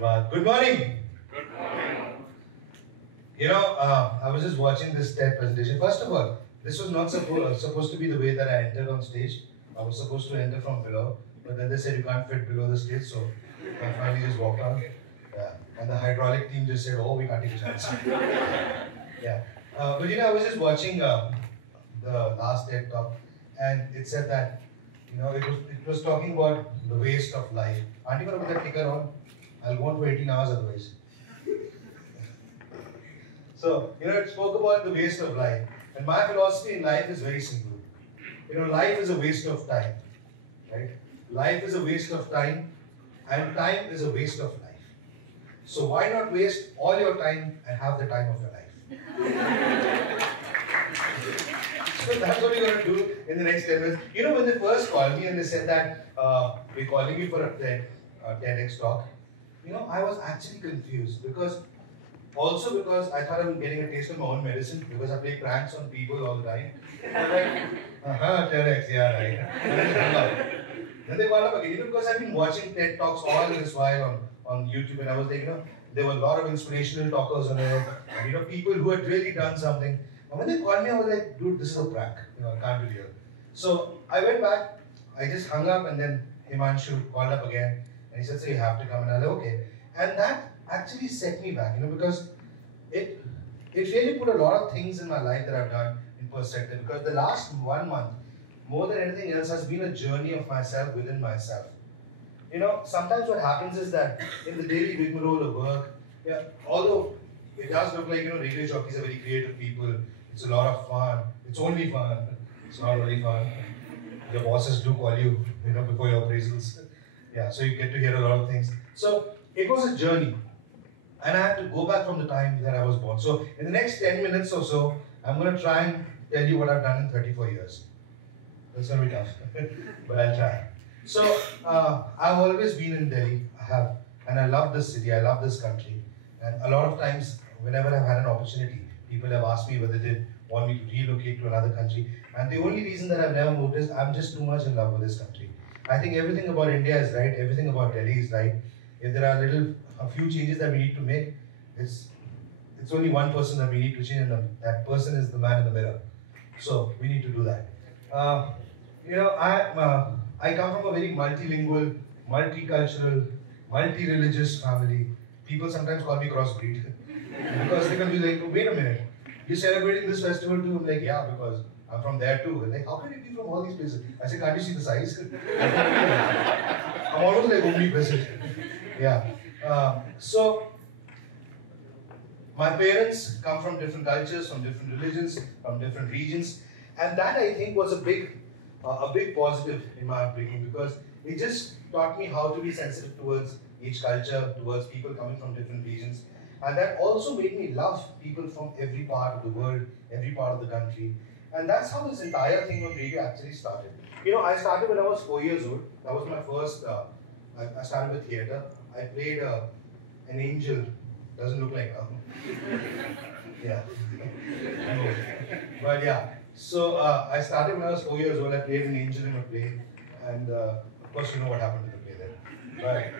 Well, good morning. Good morning. I was just watching this TED presentation. First of all, this was not supposed to be the way that I entered on stage. I was supposed to enter from below, but then they said you can't fit below the stage, so I finally just walked on. Yeah. And the hydraulic team just said, oh, we can't take a chance. Yeah. But I was just watching the last TED talk, and it said that, it was talking about the waste of life. Aren't you going to put that ticker on? I'll go on for 18 hours otherwise. So, it spoke about the waste of life. And my philosophy in life is very simple. Life is a waste of time. Right? Life is a waste of time, and time is a waste of life. So why not waste all your time and have the time of your life? So that's what you're going to do in the next 10 minutes. When they first called me and they said that we're calling you for a TEDx talk, I was actually confused because I thought I was getting a taste of my own medicine because I play pranks on people all the time. I'm like, TEDx, yeah, right. And then they called up again, because I've been watching TED Talks all this while on YouTube, and I was like, there were a lot of inspirational talkers on there, and people who had really done something. And when they called me, I was like, dude, this is a prank. It can't be real. So I went back, I just hung up, and then Himanshu called up again, and he said, so you have to come, and I was like, okay. And that actually set me back, because it really put a lot of things in my life that I've done in perspective, because the last 1 month, more than anything else, has been a journey of myself within myself. Sometimes what happens is that in the daily rigmarole of work, although it does look like, radio jockeys are very creative people, it's a lot of fun, it's only fun, it's not very fun. Your bosses do call you, before your appraisals. Yeah, so you get to hear a lot of things. So it was a journey, and I had to go back from the time that I was born. So in the next 10 minutes or so, I'm going to try and tell you what I've done in 34 years. That's going to be tough, but I'll try. So I've always been in Delhi. And I love this city, I love this country. And a lot of times, whenever I've had an opportunity, people have asked me whether they want me to relocate to another country. And the only reason that I've never moved is I'm just too much in love with this country. I think everything about India is right, everything about Delhi is right. If there are a few changes that we need to make, it's only one person that we need to change, and that person is the man in the mirror. So we need to do that. I come from a very multilingual, multicultural, multi-religious family. People sometimes call me crossbreed because they can be like, wait a minute, you're celebrating this festival too? I'm like, yeah, because I'm from there too. And like, how can you be from all these places? I said, can't you see the size? I'm almost like omnipresent. Yeah. So my parents come from different cultures, from different religions, from different regions, and that I think was a big positive in my upbringing, because it just taught me how to be sensitive towards each culture, towards people coming from different regions, and that also made me love people from every part of the world, every part of the country. And that's how this entire thing on radio actually started. I started when I was 4 years old. That was my first, I started with theatre. I played an angel. Doesn't look like yeah. But yeah. So I started when I was 4 years old. I played an angel in a play. And of course you know what happened to the play then. Right.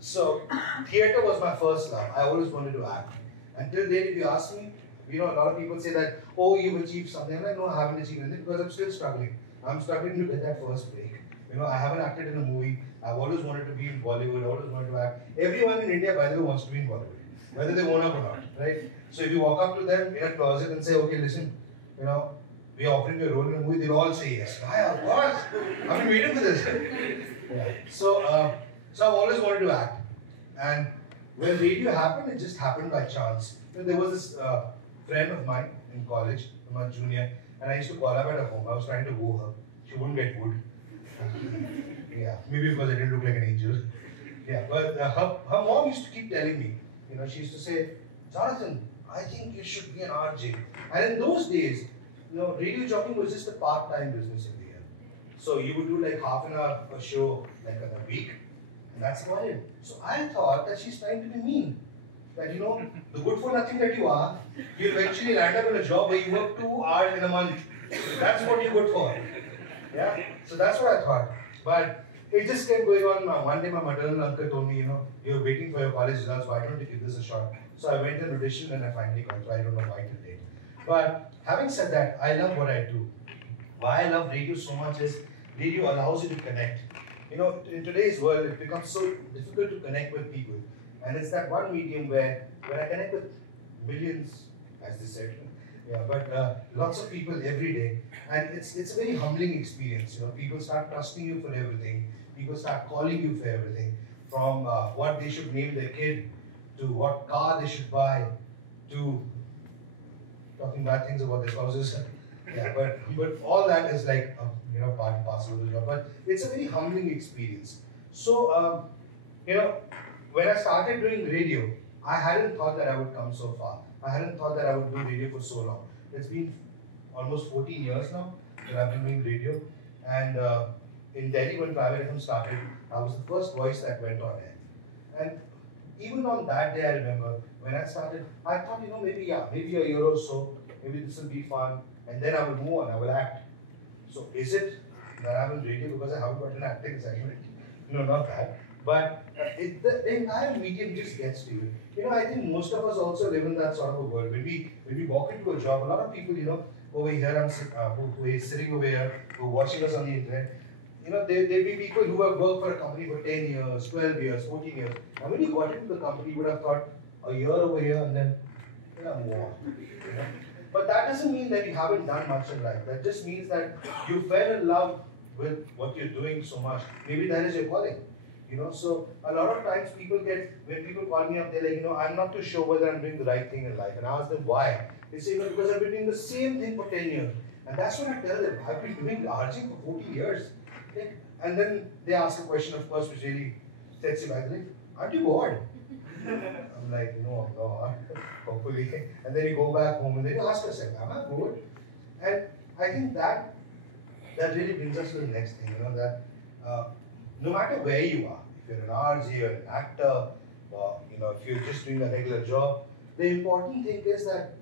So theatre was my first love. I always wanted to act. Until then, if you ask me, a lot of people say that, oh, you've achieved something. I'm like, no, I haven't achieved anything because I'm still struggling. I'm struggling to get that first break. I haven't acted in a movie. I've always wanted to be in Bollywood. I always wanted to act. Everyone in India, by the way, wants to be in Bollywood, whether they want up or not, right? So if you walk up to them in a closet and say, okay, listen, we are offering you a role in a movie, they'll all say yes. Why, of course. I've been waiting for this. Yeah. So I've always wanted to act. And when radio happened, it just happened by chance. There was this friend of mine in college, my junior, and I used to call her at her home. I was trying to woo her. She wouldn't get wooed. Yeah, maybe because I didn't look like an angel. Yeah, but her mom used to keep telling me, she used to say, Jonathan, I think you should be an RJ. And in those days, radio jockeying was just a part-time business in the year. So you would do like half an hour a show, like a week, and that's about it. So I thought that she's trying to be mean. That the good for nothing that you are, you'll eventually land up in a job where you work 2 hours in a month. That's what you're good for. Yeah? So that's what I thought. But it just kept going on. One day my maternal uncle told me, you're waiting for your college results, why don't you give this a shot? So I went and auditioned and I finally got it. So I don't know why till date. But having said that, I love what I do. Why I love radio so much is radio allows you to connect. In today's world, it becomes so difficult to connect with people. And it's that one medium where I connect with millions, as they said. Yeah, but lots of people every day. And it's a very humbling experience. People start trusting you for everything. People start calling you for everything. From what they should name their kid, to what car they should buy, to talking bad things about their spouses. Yeah, but all that is like part and parcel of the job. But it's a very humbling experience. So when I started doing radio, I hadn't thought that I would come so far. I hadn't thought that I would do radio for so long. It's been almost 14 years now that I've been doing radio. And in Delhi, when Private FM started, I was the first voice that went on air. And even on that day, I remember when I started, I thought, maybe a year or so, maybe this will be fun. And then I will move on, I will act. So is it that I'm in radio because I haven't got an acting assignment? No, not that. But the entire medium just gets to you. I think most of us also live in that sort of a world. When we walk into a job, a lot of people, over here, who is sitting over here, who are watching us on the internet, there'll be people who have worked for a company for 10 years, 12 years, 14 years. And when you got into the company, you would have thought a year over here and then move on. But that doesn't mean that you haven't done much in life. That just means that you fell in love with what you're doing so much. Maybe that is your calling. So a lot of times when people call me up, they're like, I'm not too sure whether I'm doing the right thing in life. And I ask them why. They say, because I've been doing the same thing for 10 years. And that's what I tell them. I've been doing RJ for 14 years. And then they ask a question, of course, which really sets you back. Like, aren't you bored? I'm like, no, I'm not. Hopefully. And then you go back home and then you ask yourself, am I bored? And I think that really brings us to the next thing, that no matter where you are, if you're an RJ or an actor, or if you're just doing a regular job, the important thing is that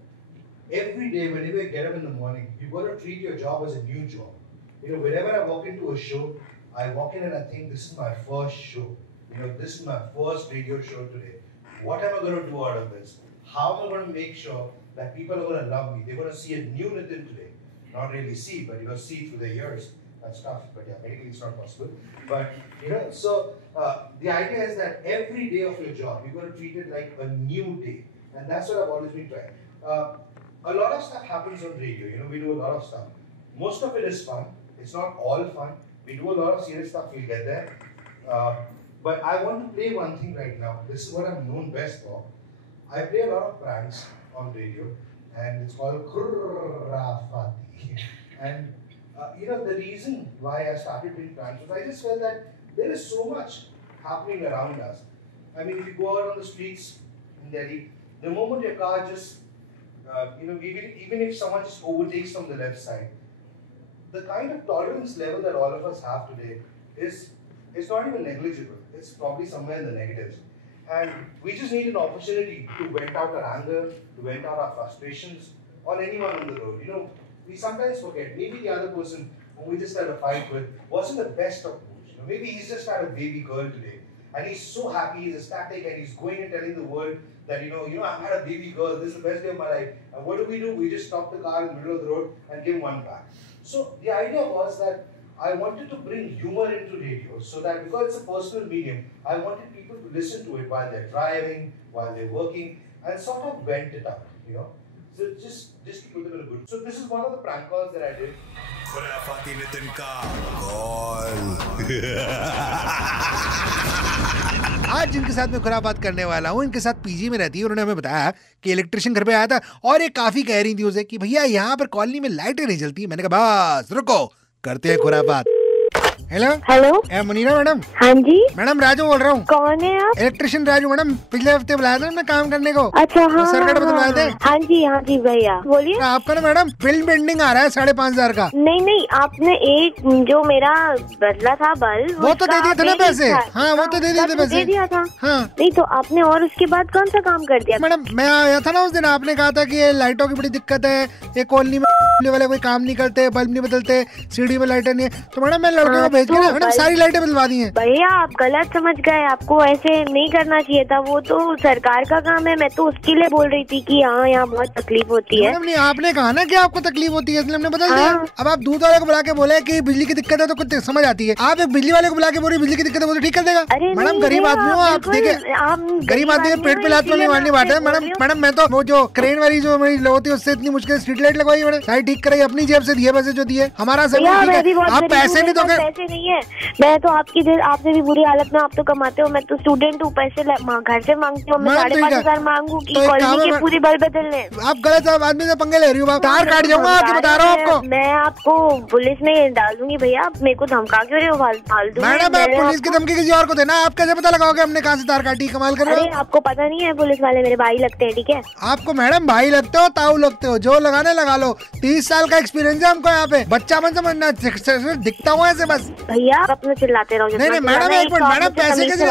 every day, whenever you get up in the morning, you've got to treat your job as a new job. Whenever I walk into a show, I walk in and I think, this is my first show. This is my first radio show today. What am I going to do out of this? How am I going to make sure that people are going to love me? They're going to see a new Nitin today. Not really see, but see through the years. That's tough, but yeah, maybe it's not possible. But so the idea is that every day of your job, you've got to treat it like a new day. And that's what I've always been trying. A lot of stuff happens on radio. We do a lot of stuff. Most of it is fun. It's not all fun. We do a lot of serious stuff. We'll get there. But I want to play one thing right now. This is what I'm known best for. I play a lot of pranks on radio, and it's called Khurafati. And the reason why I started doing pranks was I just felt that there is so much happening around us. I mean, if you go out on the streets in Delhi, the moment your car just, even if someone just overtakes from the left side, the kind of tolerance level that all of us have today is not even negligible. It's probably somewhere in the negatives. And we just need an opportunity to vent out our anger, to vent out our frustrations on anyone on the road. We sometimes forget, maybe the other person who we just had a fight with wasn't the best of moods. Maybe he's just had a baby girl today. And he's so happy, he's ecstatic, and he's going and telling the world that, I've had a baby girl, this is the best day of my life. And what do? We just stop the car in the middle of the road and give one back. So the idea was that I wanted to bring humor into radio so that because it's a personal medium, I wanted people to listen to it while they're driving, while they're working, and sort of vent it out, So just put them in a good. So this is one of the prank calls that I did. Khurafati Nitin ka call. आज जिनके साथ मैं खुराफात करने वाला हूँ, इनके साथ PG में रहती है। उन्होंने हमें बताया कि इलेक्ट्रिशियन घर पे आया था और ये काफी कह रही थी उसे कि भैया यहाँ पर कॉलोनी में लाइटें नहीं जलती। मैंने कहा बस रुको, करते हैं खुराफात। Hello hello Munira madam. हाँ जी मैडम, राजू बोल रहा हूँ। कौन है आप? Electrician Raju madam. पिछले हफ्ते बुलाया था ना काम करने को। अच्छा हाँ, सर्किट बदलवाए थे। हाँ जी भैया बोलिए। आपका ना मैडम बिल पेंडिंग आ रहा है 5,500 का। नहीं आपने एक जो मेरा बदला था बल्ब वो तो दे दिए थे ना पैसे। हाँ वो तो दे दिए थे पैसे। दे दिया था। हाँ नहीं तो आपने और उसके बाद कौन सा काम कर दिया? मैडम मैं आया था ना उस दिन, आपने कहा था कि ये लाइटों की बड़ी दिक्कत है, ये कॉलोनी में वाले कोई काम नहीं करते, बल्ब नहीं बदलते, सीढ़ी में लाइटें नहीं है, तो मैडम मैं लड़के को भेज के ना मैडम सारी लाइटें बदलवा दी हैं। भैया आप गलत समझ गए, आपको ऐसे नहीं करना चाहिए था, वो तो सरकार का काम है। मैं तो उसके लिए बोल रही थी कि हाँ यहाँ बहुत तकलीफ होती है। मैडम नहीं, आपने कहा ना कि आपको तकलीफ होती है इसलिए हमने बदल दिया। अब आप दूध वाले को बुला के बोले कि बिजली की दिक्कत है तो कुछ समझ आती है, आप एक बिजली वाले को बुला के बोले बिजली की दिक्कत है वो तो ठीक कर देगा। मैडम गरीब आदमी हो आप, देखिए गरीब आदमी है, पेट पे लात वाली मारनी बात है। मैडम मैं तो वो जो क्रेन वाली जो मेरी लो होती है उससे इतनी मुश्किल स्ट्रीट लाइट लगवाई मैंने, सारी ठीक कराई, अपनी जेब से दिए पैसे जो दिए, हमारा सब आप पैसे नहीं दोगे। पैसे नहीं है, मैं तो आपसे भी बुरी हालत में, आप तो कमाते हो, मैं तो स्टूडेंट हूँ, पैसे घर से मांगती हूँ, मैं 5,500 मांगू की कॉलोनी के पूरी बल्ब बदलने। आप गलत आदमी से पंगे ले रही हो, तार काट जाऊंगा आपकी, बता रहा हूँ आपको। मैं आपको पुलिस में डाल दूंगी भैया, आप मेरे को धमका क्यों रहे हो फालतू। मैडम आप पुलिस की धमकी किसी और को देना, आप कैसे पता लगाओगे हमने कहाँ से तार काटी, कमाल कर रहे हो। आपको पता नहीं है, पुलिस वाले मेरे भाई लगते हैं, ठीक है। आपको मैडम भाई लगते हो, ताऊ लगते हो, जो लगाने लगा लो, 30 साल का एक्सपीरियंस है हमको यहाँ पे, बच्चा मन समझना, दिखता हुआ ऐसे बस। भैया आप अपना चिल्लाते रहो। नहीं मैडम एक मिनट, मैडम पैसे कैसे,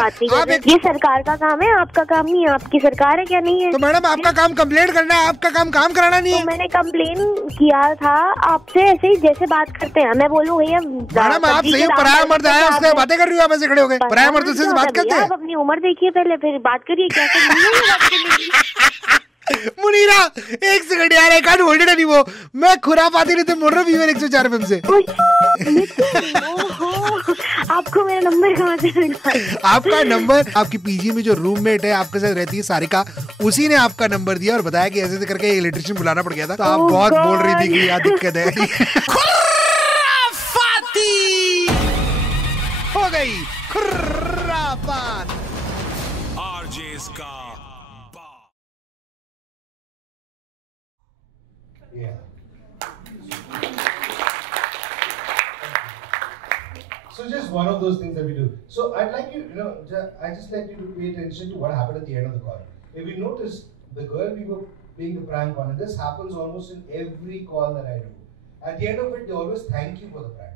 ये सरकार का काम है, आपका काम नहीं है, आपकी सरकार है क्या नहीं है। तो मैडम आपका काम कंप्लेंट करना है, आपका काम कराना नहीं है। मैंने कंप्लेन किया था आपसे, ऐसे ही जैसे बात करते हैं, मैं बोलूँ भैया मैडम आप सही पराया मर्द आया, उससे बातें कर रही हो, आप ऐसे खड़े हो गए, पराया मर्द से बात करते हैं। आप अपनी उम्र देखिए पहले, फिर बात करिए क्या। मुनीरा एक सेकंड यार, I can't hold it anymore. मैं खुराफाती नितिन बोल रहा हूँ व्यूअर 104 FM से। आपको मेरा नंबर कहाँ से मिला? आपका नंबर आपकी पीजी में जो रूममेट है आपके साथ रहती है सारिका, उसी ने आपका नंबर दिया और बताया कि ऐसे करके इलेक्ट्रिशियन बुलाना पड़ गया था, तो आप बहुत बोल रही थी कि यार दिक्कत है। खुराफाती हो गई खुराफात आरजेस का। Yeah. So just one of those things that we do. So I'd like you, I just like you to pay attention to what happened at the end of the call. If you notice, the girl we were playing the prank on, and this happens almost in every call that I do. At the end of it, they always thank you for the prank.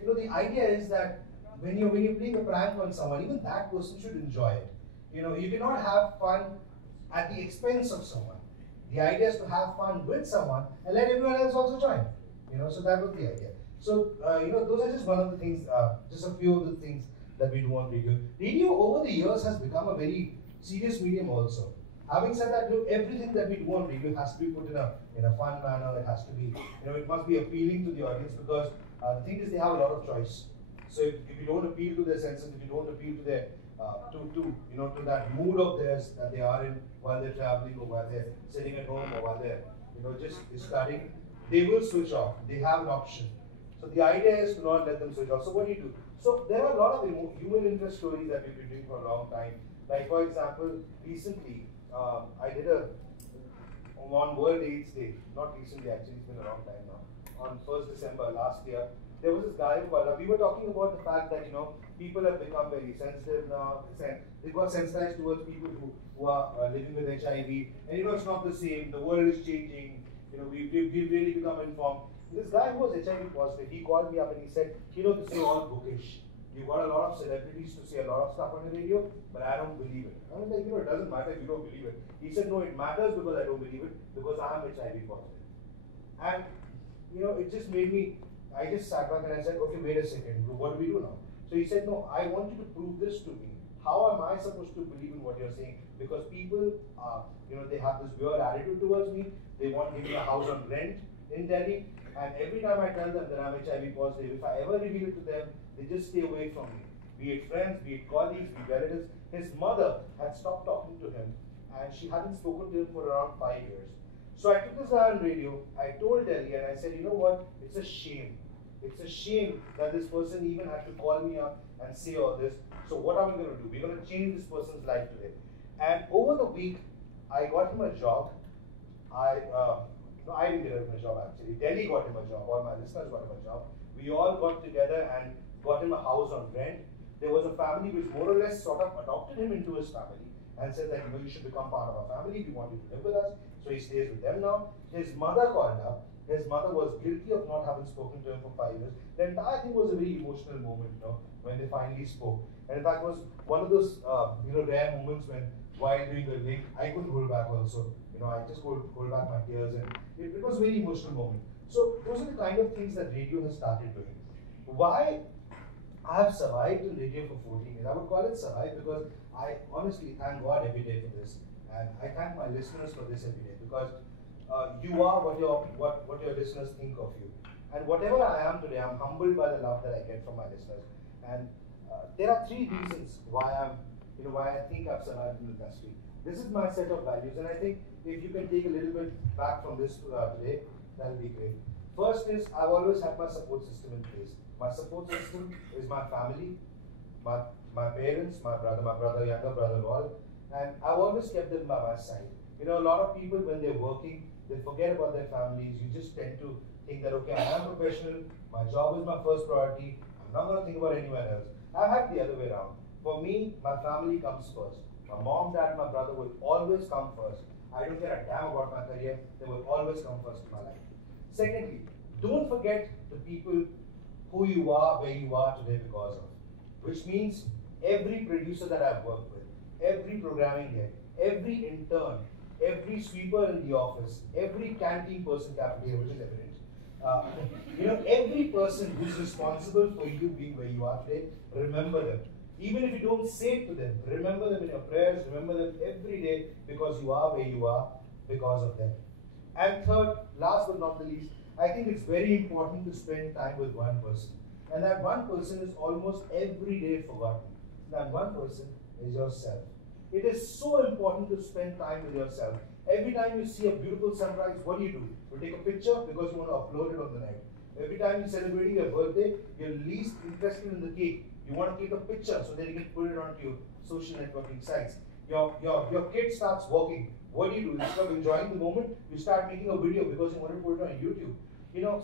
The idea is that when you're playing a prank on someone, even that person should enjoy it. You cannot have fun at the expense of someone. The idea is to have fun with someone and let everyone else also join. So that was the idea. So, those are just one of the things, just a few of the things that we do on radio. Radio over the years has become a very serious medium also. Having said that, everything that we do on radio has to be put in a fun manner. It has to be, it must be appealing to the audience, because the thing is they have a lot of choice. So if you don't appeal to their senses, if you don't appeal to their to that mood of theirs that they are in while they're traveling, or while they're sitting at home, or while they're just studying, they will switch off. They have an option. So the idea is to not let them switch off. So what do you do? So there are a lot of human interest stories that we've been doing for a long time. Like for example, recently I did on World AIDS Day. Not recently, actually, it's been a long time now. On 1st December last year, there was this guy we were talking about the fact that people have become very sensitive now. They got sensitized towards people who are living with HIV, and it's not the same. The world is changing. We've really become informed. This guy who was HIV positive, he called me up and he said, this is all bookish. You've got a lot of celebrities to say a lot of stuff on the radio, but I don't believe it. I was like, it doesn't matter if you don't believe it. He said, no, it matters because I don't believe it, because I am HIV positive. And it just made me. I just sat back and I said, okay, wait a second, what do we do now? So he said, no, I want you to prove this to me. How am I supposed to believe in what you're saying? Because people, they have this weird attitude towards me. They want to give me a house on rent in Delhi. And every time I tell them that I'm HIV positive, if I ever reveal it to them, they just stay away from me. Be it friends, be it colleagues, be it relatives. His mother had stopped talking to him, and she hadn't spoken to him for around 5 years. So I took this guy on radio, I told Delhi, and I said, you know what, it's a shame. It's a shame that this person even had to call me up and say all this. So what are we going to do? We're going to change this person's life today. And over the week, I got him a job. I didn't get him a job actually. Delhi got him a job. All my listeners got him a job. We all got together and got him a house on rent. There was a family which more or less sort of adopted him into his family and said that you should become part of our family. We want you to live with us. So he stays with them now. His mother called up. His mother was guilty of not having spoken to him for 5 years. The entire thing was a very emotional moment, when they finally spoke. And in fact, it was one of those, rare moments when, while doing the link, I couldn't hold back also. I just hold back my tears, and it was a very emotional moment. So those are the kind of things that radio has started doing. Why I have survived in radio for 14 years? I would call it survive because I honestly thank God every day for this, and I thank my listeners for this every day, because you are what your listeners think of you. And whatever I am today, I'm humbled by the love that I get from my listeners. And there are 3 reasons why I think I've survived in the industry. This is my set of values, and I think if you can take a little bit back from this today, that'll be great. First is, I've always had my support system in place. My support system is my family, my parents, my brother, younger brother, all, and I've always kept them by my side. A lot of people, when they're working, they forget about their families. You just tend to think that, okay, I am professional, my job is my first priority, I'm not going to think about anyone else. I've had the other way around. For me, my family comes first. My mom, dad, my brother will always come first. I don't care a damn about my career, they will always come first in my life. Secondly, don't forget the people who you are, where you are today because of. Which means every producer that I've worked with, every programming head, every intern, every sweeper in the office, every canteen person, cafeteria, which is evident. Every person who's responsible for you being where you are today, remember them. Even if you don't say it to them, remember them in your prayers, remember them every day, because you are where you are because of them. And third, last but not the least, I think it's very important to spend time with one person. And that one person is almost every day forgotten. That one person is yourself. It is so important to spend time with yourself. Every time you see a beautiful sunrise, what do? You take a picture because you want to upload it on the net. Every time you're celebrating your birthday, you're least interested in the cake. You want to take a picture so that you can put it onto your social networking sites. Your kid starts walking. What do? Instead of enjoying the moment, you start making a video because you want to put it on YouTube.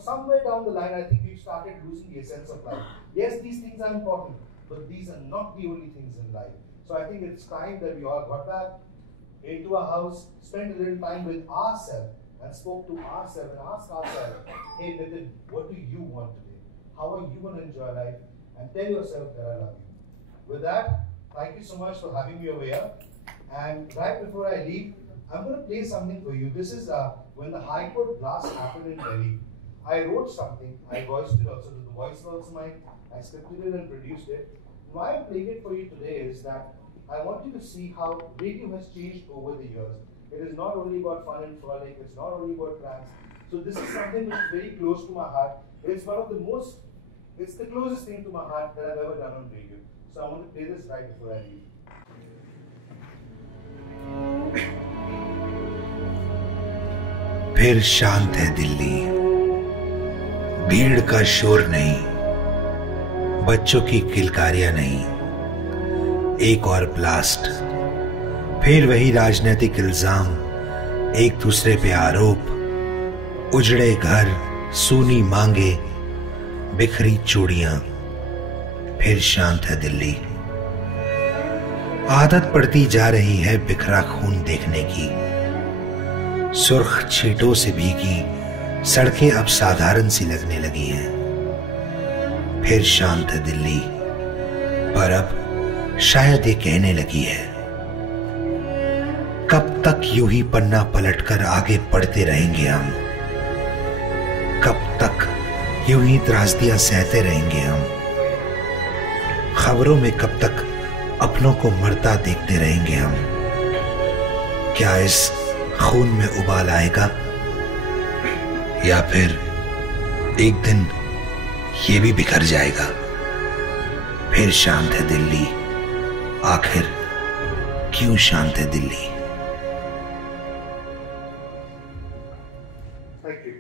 Somewhere down the line, I think we've started losing the essence of life. Yes, these things are important, but these are not the only things in life. So I think it's time that we all got back into our house, spent a little time with ourselves, and spoke to ourselves and asked ourselves, hey Nitin, what do you want today? How are you going to enjoy life? And tell yourself that I love you. With that, thank you so much for having me over here. And right before I leave, I'm going to play something for you. This is when the High Court blast happened in Delhi. I wrote something, I voiced it also, the voice was also mine, I scripted it and produced it. Why I'm playing it for you today is that I want you to see how radio has changed over the years. It is not only about fun and frolic, it's not only about pranks. So this is something which is very close to my heart. It's the closest thing to my heart that I've ever done on radio. So I want to play this right before I leave. फिर शांत है दिल्ली, भीड़ का शोर नहीं, बच्चों की किलकारियां नहीं, एक और ब्लास्ट, फिर वही राजनीतिक इल्जाम, एक दूसरे पे आरोप, उजड़े घर, सूनी मांगे, बिखरी चूड़ियां, फिर शांत है दिल्ली। आदत पड़ती जा रही है बिखरा खून देखने की, सुर्ख छींटों से भीगी सड़कें अब साधारण सी लगने लगी हैं। फिर शांत है दिल्ली, पर अब शायद ये कहने लगी है, कब तक यूं ही पन्ना पलटकर आगे बढ़ते रहेंगे हम, कब तक यूं ही त्रासदियां सहते रहेंगे हम, खबरों में कब तक अपनों को मरता देखते रहेंगे हम। क्या इस खून में उबाल आएगा, या फिर एक दिन ये भी बिखर जाएगा। फिर शांत है दिल्ली, आखिर क्यों शांत है दिल्ली। Thank you.